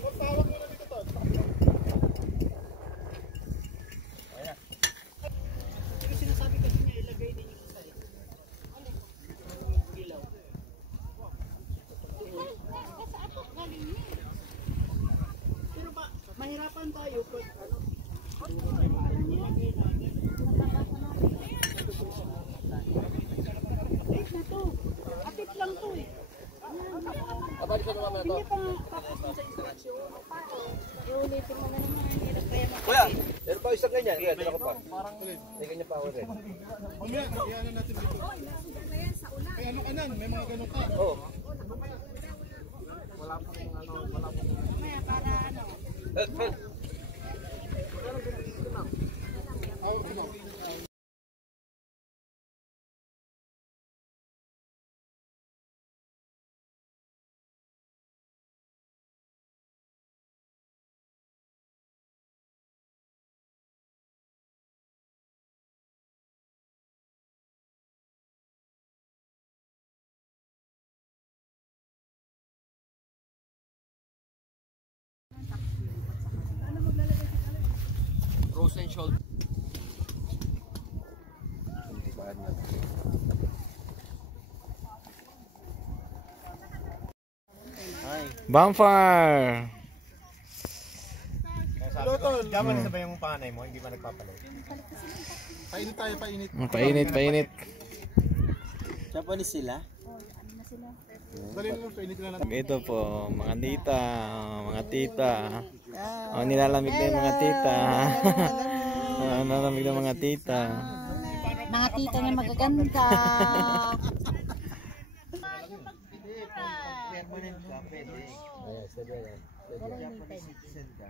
Magpawag mo na dito to. Ayan. Pero sinasabi kasi niya ilagay din yung isa eh. Ilaw. Pero ba, mahirapan tayo pag ano? Atip lang to eh. Abali sa naman na to. Hindi pa tapos sa instruction. Iulitin mo na naman. Hirap kaya makapit. Kuya, meron pa isang ganyan. Iya, dala ko pa. May ganyan pa ako rin. Mamaya, iyanan natin dito. May ano ka nan, may mga ganun ka. Oo. Wala pa kong ano, wala pa kong... Mamaya, para ano? Help. Rose and shoulder. Bonfire! Daman na ba yung panganay mo? Hindi ba nagpapalit? Painit tayo, painit. Painit. Japanese sila? Dali na lang, painit na lang. Ito po, mga tita. Oh, nilalamig na yung mga tita. Nilalamig na mga tita. Mga tita niya magaganda. Permanent ka, pwede. Japanese citizen ka.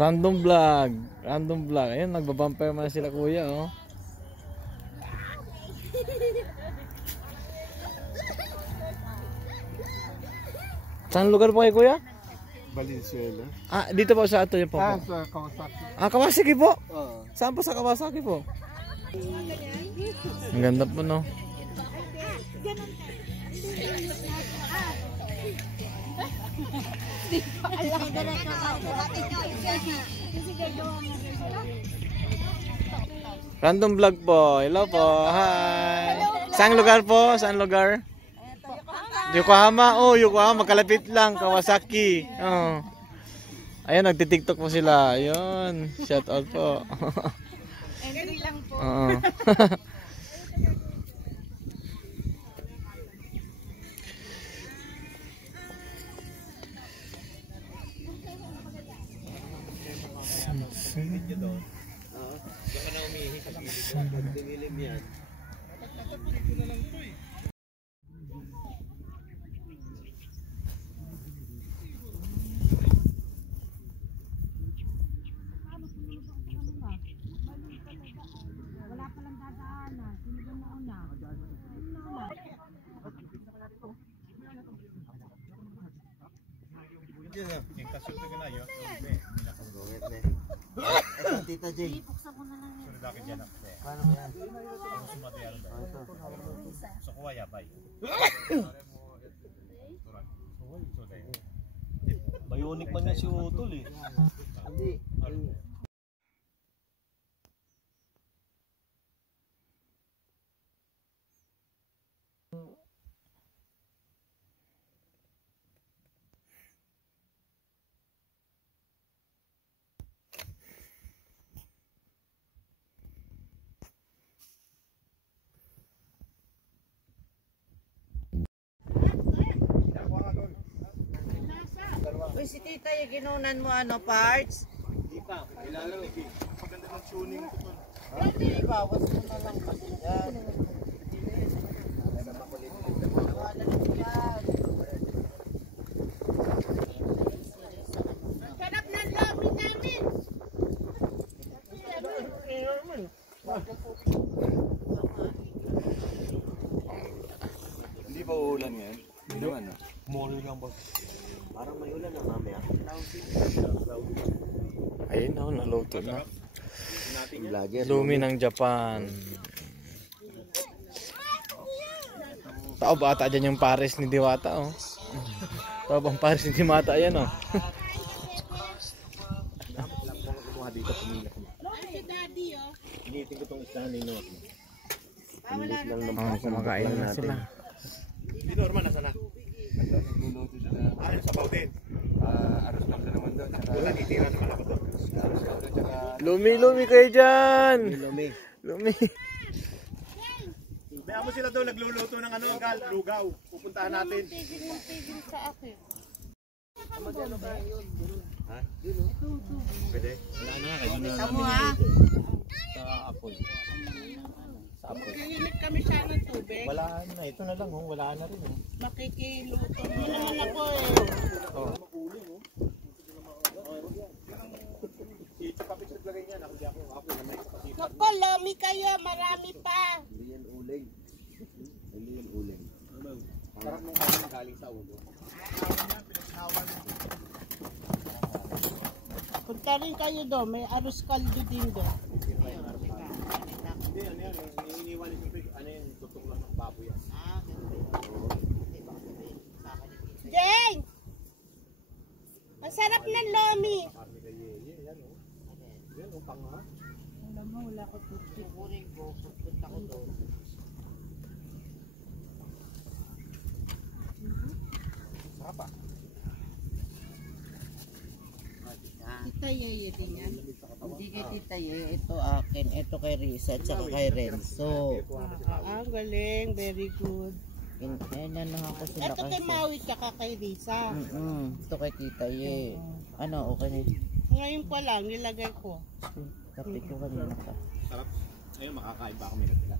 Random vlog. Ayun, nagbabumper man sila kuya, oh. Saan lugar po kayo kuya? Valenzuela. Ah, dito po sa ato yun po. Sa Kawasaki. Ah, Kawasaki po? Oo. Saan po sa Kawasaki po? Ang ganda po, no? Random vlog po. Hello po. Hi. Saan lugar po? Saan lugar? Yokohama. Oh, Yokohama. Kalapit lang. Kawasaki. Oh. Ayun, nagtitiktok po sila. Ayun. Shout out po. Entry lang po. Oo. Baka na umihi sa gilid. Pag dumilim yan. Wala palang dadaanan. Sino ba nauna? Yung kasulto ka na yun. Ito, Tita Jay. Sunod dyan ako. Paano ba yan? Ang sumatiyan ba? Sa kuwa yabay. Bionic man niya si Utol eh. Hindi. Uy, si tita yung ginunan mo ano, parts? Hindi pa. Ilalamig eh. Maganda ng tuning ko to. Hindi, bawas mo na lang kasi yan. Sarap ng lamin namin. umulan ngayon? Hindi naman, no? Moro lang boss. Parang may ulan na mamaya. Ayun na, naluto na. Vlogger. Lumi ng Japan. Tao ba ata dyan yung pares ni Diwata, oh. Tao bang pares ni Diwata, yan, oh. Kumuha dito, pumila ko. Initin ko itong isang ninot. Kumakain na sila. Di Norman, nasa na? Sa Baudin. Aros lang ka naman doon. Wala, itira naman ako doon. Lumi kayo dyan! Lumi. Bayan mo sila doon, nagluluto ng ano yung lugaw. Pupuntahan natin. Pwede? Wala na, kayo na. Tamo ha. Sa Apple. Sa Apple. Makikinig kami siya ng tubig. Wala na, ito na lang, oh. Wala na rin. Oh. Makikiluto mo naman ako eh. Kapalami kayo, marami pa. Hindi yan uling. Hindi yan uling. Sarap nung kanin galing sa ulo. Punta rin kayo doon, may arroz kaldo din doon. Hindi, ano yan, iniiwan yung ano yan, tutong lang ng baboy yan. Jeng! Ang sarap ng lomi. Yan, upang ha. Alam mo, wala ko tutukurin ko. Punta ko doon. Sarap ah. Tita Yeye din yan. Hindi kay Tita Yeye, ito akin. Ito kay Risa at saka kay Renzo. Galing. Very good. Ako sila ito kay Maui at kay Risa. Ito kay Tita Yeye. Ano, okay na. Ngayon pa lang, nilagay ko. Kapit ko kanina pa. Sarap. Ngayon makakain pa ako may nagtila.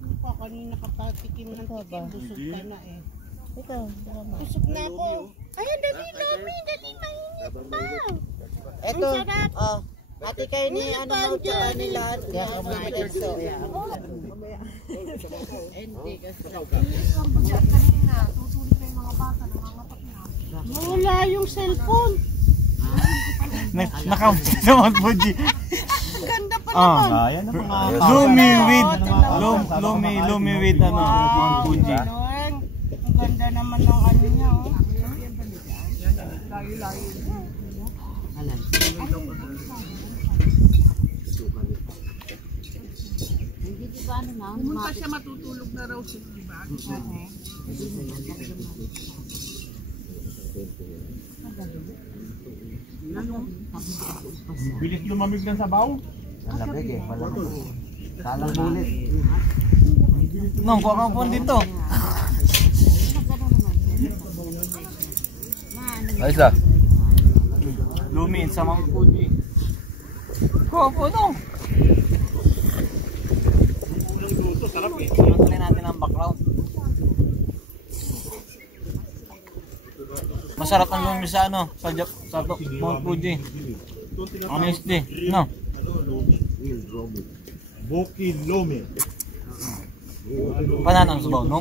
Hindi pa, kanina kapatikim ng tikim. Busog ka na eh. Ikaw, Busog na ako. Ayan, dali, Lomi. Dali, mainit pa. ito, oh, ate kayo ni ano mo tsaka nila. Kaya kami Renzo. Hindi kasi. Kanina, tutulog na yung mga bata, nangangapak na. Wala yung cellphone. Nakamutin sa Mount Fuji. Ganda pa naman. Ayan ang mga Lumi with ano, Mount Fuji. Galing. Ang ganda naman ng ano niya. Oh. Hindi di ba ano na? Pumunta siya matutulog na raw siya, di ba? bilis lumamig ng sabaw. Malamig eh. Malamig. Salang bulit. Nong, kuha kang phone dito. Ayos na. Lumi sa Mount Fuji. Kuha po, no? Unang luto, sarap eh. Tuloy natin ang background. Masarap ang lumi sa ano, sa Mount Fuji. Honestly, no? Buki Lomi. Panalo ang sabaw, no?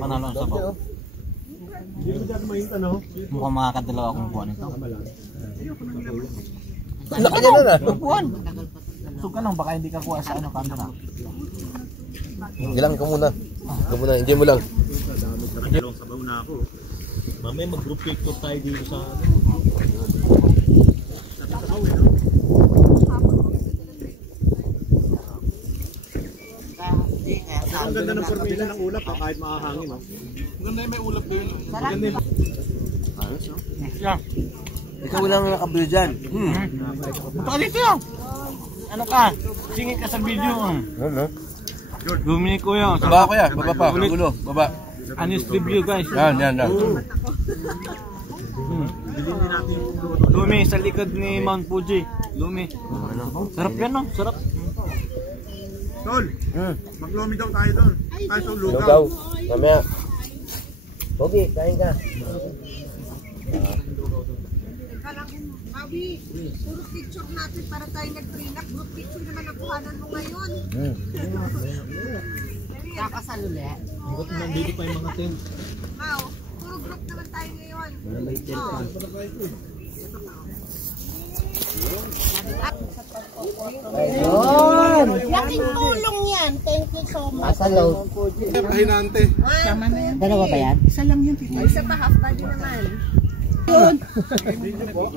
Panalo ang sabaw. Hindi mo dyan mahinta, no? Mukhang makakadalawa akong buwan ito. Laki niya na na. Buwan! So ka lang, baka hindi ka kuha sa ano camera. Ilang ka muna. Ikaw muna, enjoy mo lang. Dalawang sabaw na ako. Mamaya mag-group picture tayo dito sa ano. Sa sabaw eh, no? Ang ganda ng formula ng ulap ha, kahit makahangin no? Ang ganda yung may ulap doon. Maganda yung... Yeah. Ikaw lang nakabili dyan. Punta ka dito yan! Ano ka? Singit ka sa video. Ano? Lumi ko yan. Baba ko yan. Baba pa. Gulo. Baba. Honest review guys. Yan. Bilhin din natin yung luto. Lumi sa likod ni Mount Fuji. Lumi. Sarap yan, no? Sarap. Tol, maglomi daw tayo doon. Tayo sa lugaw. Lugaw. Mamaya. Pogi, kain ka. Mawi, puro picture natin para tayo nag-prenup. Group picture naman ang kuhanan mo ngayon. Very Kakasal ulit. Nandito pa yung mga tent. Puro group naman tayo ngayon. May tent pa. Ayun! Laking tulong yan. Thank you so much. Asalo. Hinante. Dalawa ba yan? Isa pa, half body naman.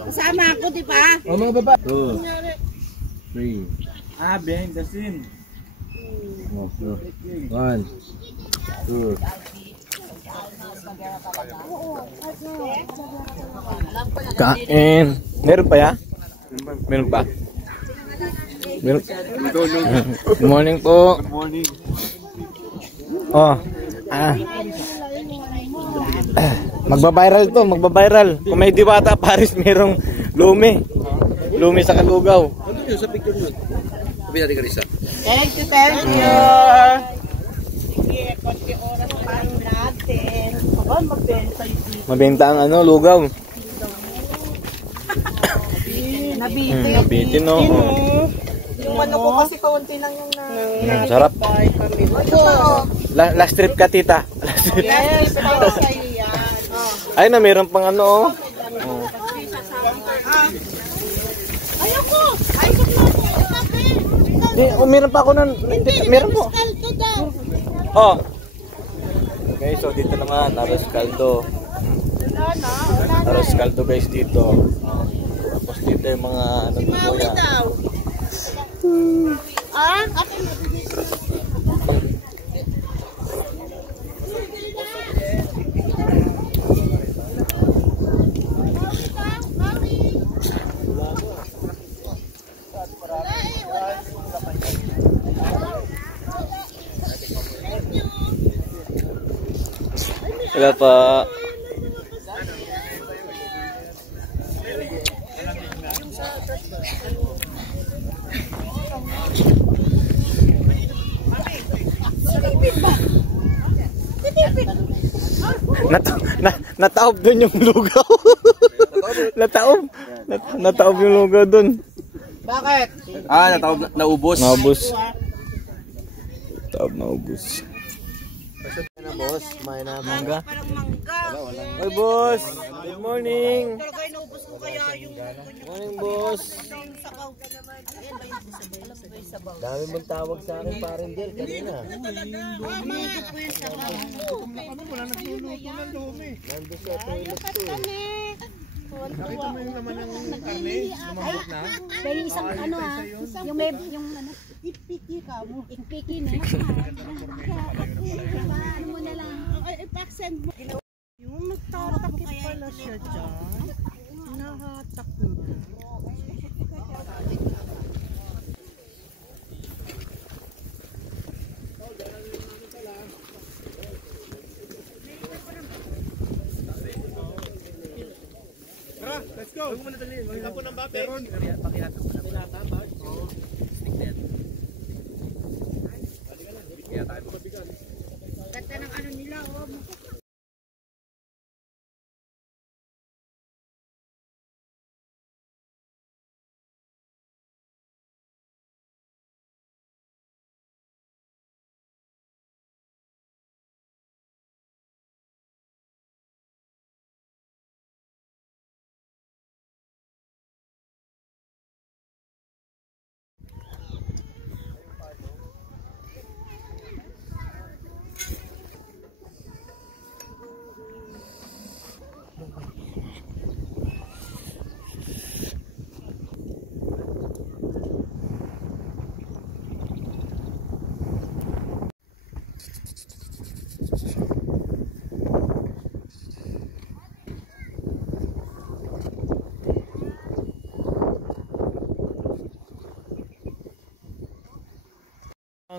Kasama ako, di ba? O mga baba. 2, 3. Behind the scene. 1, 2. Kain. Meron pa ya? Meron pa? Meron. Good morning po. Good morning. Oh. Magba-viral to, magba-viral. Kung may Diwata Paris, merong lumi. Lumi sa Kalugaw. Ano yun sa picture nun? Sabi natin ka Risa. Thank you, thank you. Sige, konti oras pa natin. Aba, magbenta yung dito. Mabenta ang ano, lugaw. Nabitin. Nabitin no. Yung ano ko kasi kaunti lang yung Sarap. Bye kami. Last trip ka, tita. Yes, para sa'yo yan. Ay na, meron pang ano oh. Ayoko! Ayoko na po! Di, oh, meron pa ako nun. Meron po. Kalto daw. Oh. Okay, so dito naman, Taros Caldo. Taros Caldo guys dito. Tapos dito yung mga ano dito Maui yan. daw. Akin na. Wala pa. Nataob dun yung lugaw. Nataob yung lugaw dun. Bakit? Naubos. Naubos. Taob naubos. Boss, may na Mangga. Parang mangga. Hoy boss. Good morning. Talaga inubos ko kaya yung Morning boss. sabaw ka naman. Ayan ba yung sabaw? Alam mo ba yung sabaw? Dami mong tawag sa akin parang Del kanina. Mga po yung sabaw. Nandun sa toilet ko. Nakita mo yung naman ng karne? Lumambot na? Pero yung isang ano yung may, yung ano, ipiki ka mo. Ipiki na. Ano mo na lang. Ay, pack-send mo. Yung nagtatakip pala siya dyan. Nahatak mo. Let's go. Huwag mo na dali. Magtapo ng bapet. Pakihatak mo na pinata. Oo. Stick net. Kaya tayo mabigat. Ganda ng ano nila, oh.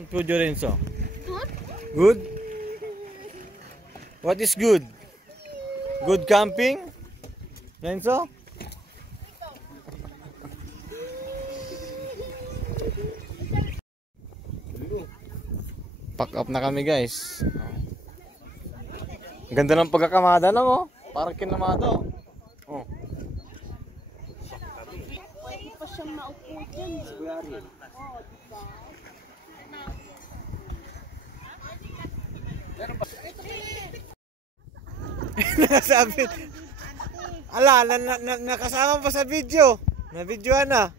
Food, Lorenzo. Good? What is good? Good camping? Lorenzo? Pack up na kami guys. Ang ganda ng pagkakamada lang oh. Parang kinamada oh. Oh. Pwede pa siyang maupo dyan. Oo, diba? Nasabi. Ala, nakasama pa sa video. Na-videoan na.